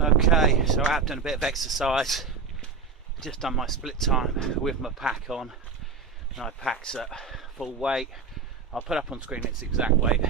Okay, so I've done a bit of exercise, just done my split time with my pack on. My pack's at full weight. I'll put up on screen its exact weight,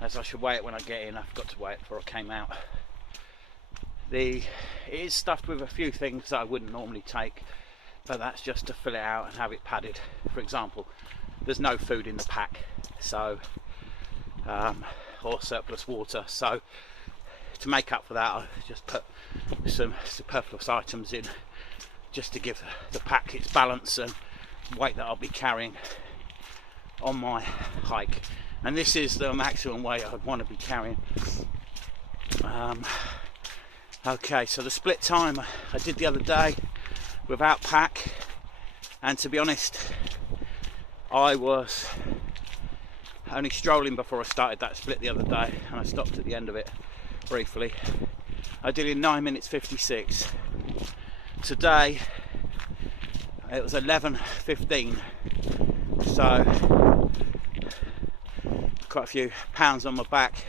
as I should weigh it when I get in. I forgot to weigh it before I came out. It is stuffed with a few things that I wouldn't normally take, but that's just to fill it out and have it padded. For example, there's no food in the pack, so or surplus water, so to make up for that I just put some superfluous items in, just to give the pack its balance and weight that I'll be carrying on my hike. And this is the maximum weight I'd want to be carrying. Okay, so the split time I did the other day without pack, and to be honest, I was only strolling before I started that split the other day, and I stopped at the end of it briefly. I did it in 9 minutes 56. Today it was 11:15, so quite a few pounds on my back.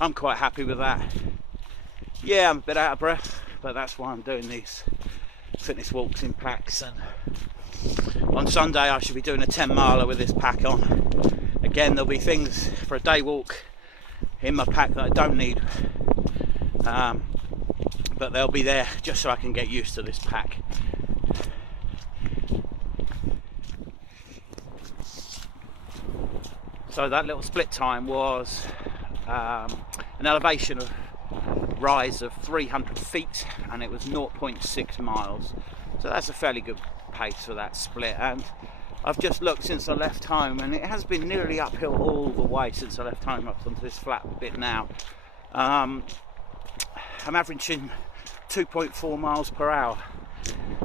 I'm quite happy with that. Yeah, I'm a bit out of breath, but that's why I'm doing these fitness walks in packs. And on Sunday I should be doing a 10-miler with this pack on. Again, there'll be things for a day walk in my pack that I don't need, but they'll be there just so I can get used to this pack. So that little split time was an elevation of rise of 300 feet, and it was 0.6 miles, so that's a fairly good pace for that split. And I've just looked since I left home, and it has been nearly uphill all the way since I left home up onto this flat bit now. I'm averaging 2.4 miles per hour,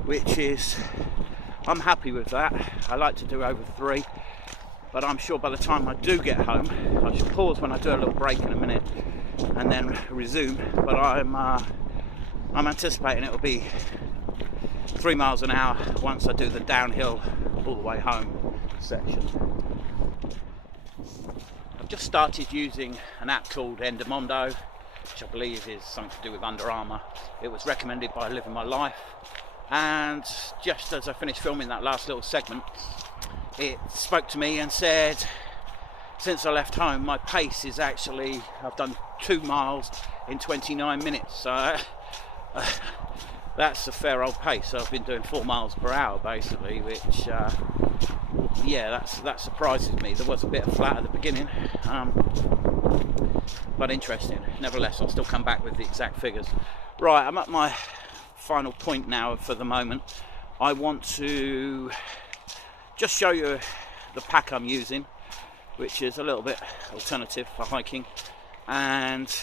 which is, I'm happy with that. I like to do over 3, but I'm sure by the time I do get home, I should pause when I do a little break in a minute and then resume, but I'm anticipating it'll be 3 miles an hour once I do the downhill all the way home section. I've just started using an app called Endomondo, which I believe is something to do with Under Armour. It was recommended by Living My Life, and just as I finished filming that last little segment, it spoke to me and said, since I left home, my pace is actually, I've done 2 miles in 29 minutes, so that's a fair old pace. I've been doing 4 miles per hour basically, which yeah, that surprises me. There was a bit of flat at the beginning, but interesting. Nevertheless, I'll still come back with the exact figures. Right, I'm at my final point now for the moment. I want to just show you the pack I'm using, which is a little bit alternative for hiking, and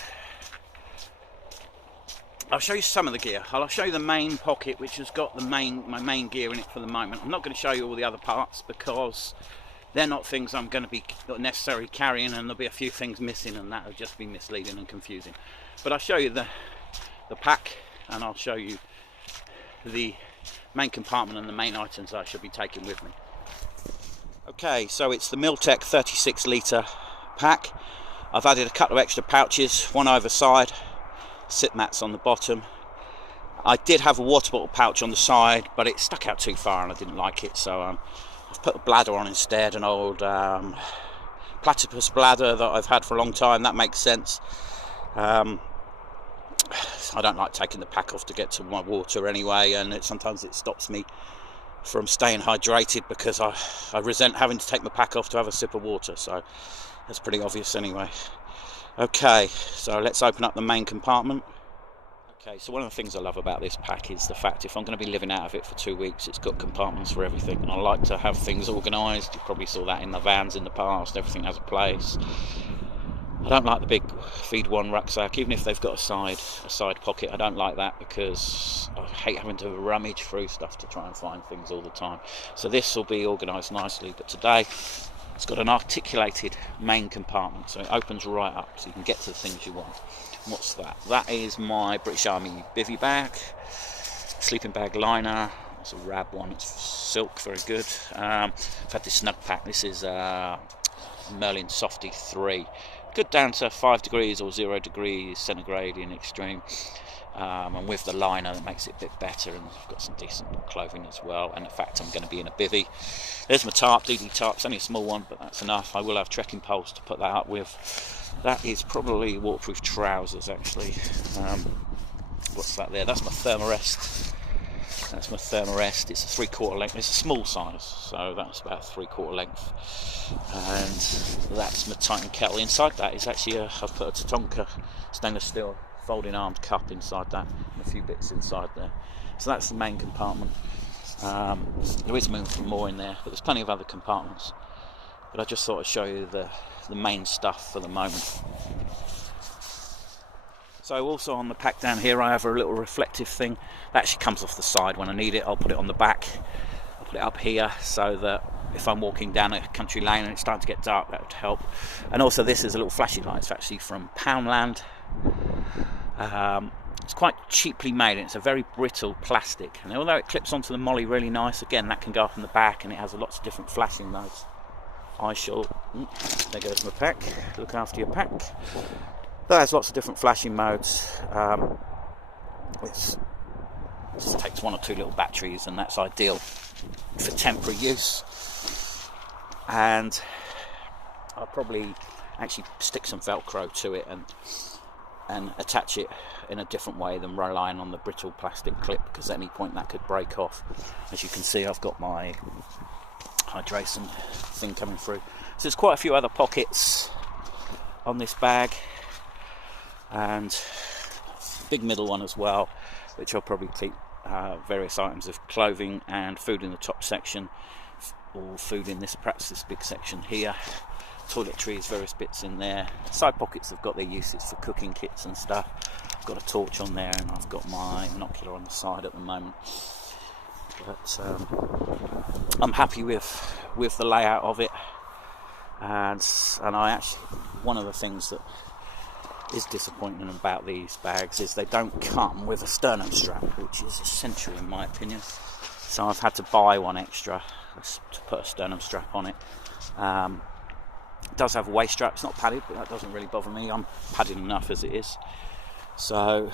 I'll show you some of the gear. I'll show you the main pocket, which has got my main gear in it for the moment. I'm not going to show you all the other parts because they're not things I'm going to be necessarily carrying, and there'll be a few things missing, and that will just be misleading and confusing. But I'll show you the pack, and I'll show you the main compartment and the main items I should be taking with me. Okay, so it's the Miltec 36 litre pack. I've added a couple of extra pouches, one either side, sit mats on the bottom. I did have a water bottle pouch on the side, but it stuck out too far and I didn't like it, so I've put a bladder on instead, an old platypus bladder that I've had for a long time. That makes sense. I don't like taking the pack off to get to my water anyway, and sometimes it stops me from staying hydrated because I resent having to take my pack off to have a sip of water, so that's pretty obvious anyway. Okay, so let's open up the main compartment. Okay, so one of the things I love about this pack is the fact if I'm going to be living out of it for 2 weeks, it's got compartments for everything, and I like to have things organised. You probably saw that in the vans in the past. Everything has a place. I don't like the big feed one rucksack, even if they've got a side pocket. I don't like that because I hate having to rummage through stuff to try and find things all the time. So this will be organised nicely, but today it's got an articulated main compartment, so it opens right up so you can get to the things you want. What's that? That is my British Army bivvy bag, sleeping bag liner. It's a Rab one, it's silk, very good. I've had this snug pack. This is Merlin Softy 3, good down to 5 degrees or 0 degrees centigrade in extreme. And with the liner, that makes it a bit better, and I've got some decent clothing as well. And in fact, I'm going to be in a bivvy. There's my tarp, DD tarp. It's only a small one, but that's enough. I will have trekking poles to put that up with. That is probably waterproof trousers, actually. What's that there? That's my thermarest. That's my thermarest. It's a 3/4 length. It's a small size, so that's about 3/4 length. And that's my Titan kettle. Inside that is actually I've put a Tatonka stainless steel folding armed cup inside that, and a few bits inside there. So that's the main compartment. There is room for more in there, but there's plenty of other compartments. But I just thought I'd show you the main stuff for the moment. So also on the pack down here, I have a little reflective thing that actually comes off the side. When I need it, I'll put it on the back. I'll put it up here so that if I'm walking down a country lane and it's starting to get dark, that would help. And also this is a little flashing light. It's actually from Poundland. It's quite cheaply made, and it's a very brittle plastic, and although it clips onto the MOLLE really nice, again that can go up in the back, and it has lots of different flashing modes. I shall, there goes my pack, look after your pack. That has lots of different flashing modes. It just takes 1 or 2 little batteries, and that's ideal for temporary use. And I'll probably actually stick some Velcro to it and attach it in a different way than relying on the brittle plastic clip, because at any point that could break off. As you can see, I've got my hydration thing coming through. So there's quite a few other pockets on this bag, and big middle one as well, which I'll probably keep various items of clothing and food in the top section, or food in this, perhaps this big section here. Toiletries, various bits in there. Side pockets have got their uses for cooking kits and stuff. I've got a torch on there, and I've got my binocular on the side at the moment. But I'm happy with the layout of it, and I actually, one of the things that is disappointing about these bags is they don't come with a sternum strap, which is essential in my opinion. So I've had to buy one extra to put a sternum strap on it. It does have a waist strap. It's not padded, but that doesn't really bother me. I'm padded enough as it is. So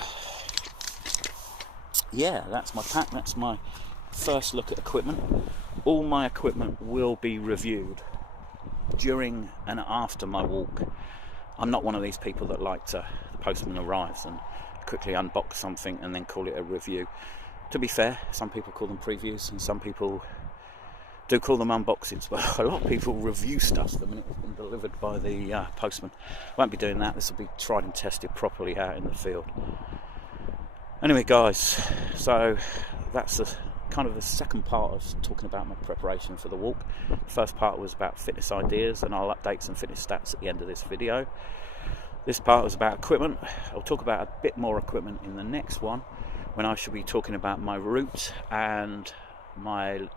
yeah, that's my pack. That's my first look at equipment. All my equipment will be reviewed during and after my walk. I'm not one of these people that like to, the postman arrives and quickly unbox something and then call it a review. To be fair, some people call them previews and some people do call them unboxings, but a lot of people review stuff the minute it's been delivered by the postman. Won't be doing that. This will be tried and tested properly out in the field. Anyway guys, so that's kind of the second part of talking about my preparation for the walk. The first part was about fitness ideas, and I'll update some fitness stats at the end of this video. This part was about equipment. I'll talk about a bit more equipment in the next one, when I shall be talking about my route and my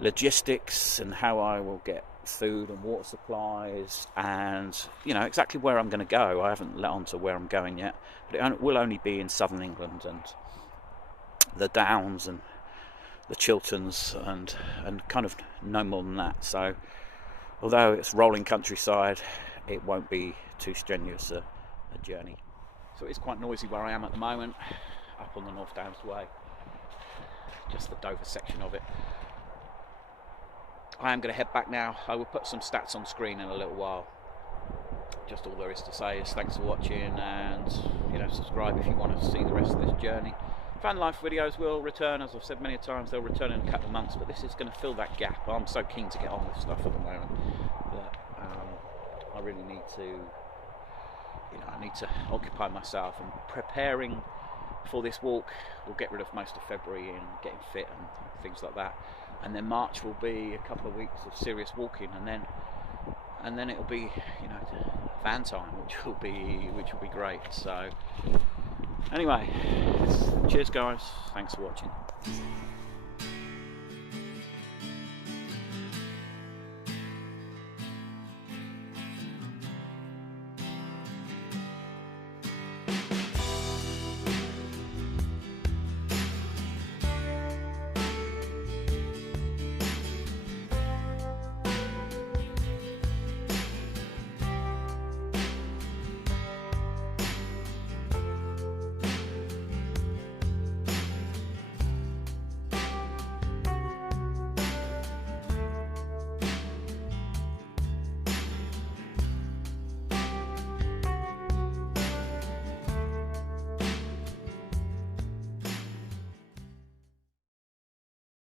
logistics and how I will get food and water supplies, and you know exactly where I'm going to go. I haven't let on to where I'm going yet, but it will only be in southern England and the Downs and the Chilterns, and kind of no more than that. So although it's rolling countryside, it won't be too strenuous a journey. So it's quite noisy where I am at the moment, up on the North Downs Way, just the Dover section of it. I am going to head back now. I will put some stats on screen in a little while. Just all there is to say is thanks for watching, and subscribe if you want to see the rest of this journey. Fan life videos will return, as I've said many times. They'll return in a couple of months, but this is going to fill that gap. I'm so keen to get on with stuff at the moment that I really need to, I need to occupy myself, and preparing for this walk will get rid of most of February and getting fit and things like that. And then March will be a couple of weeks of serious walking, and then it'll be van time, which will be great. So anyway, cheers guys, thanks for watching.